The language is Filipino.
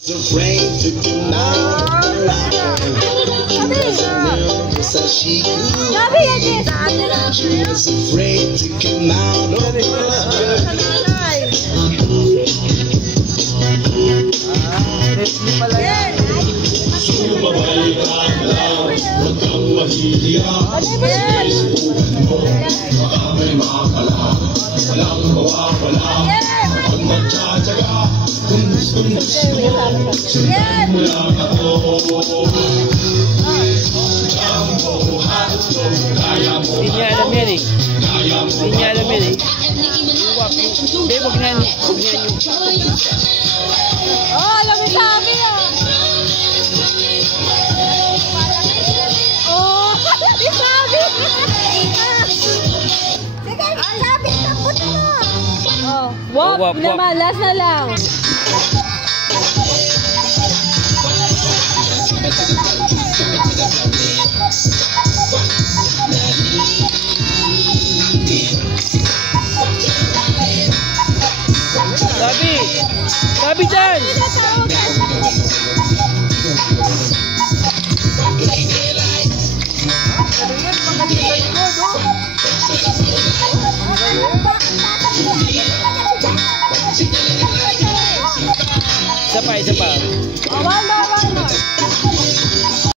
Afraid to come out so she was afraid to come out of Hindi niya alam yan eh. Hindi niya alam yan eh. Hindi, huwag na yung... Oh, alam mo sabi ah. Oh, sabi sabi. Sige, sabi tapos na. Oh, wop, naman, last na lang. Sabi dyan!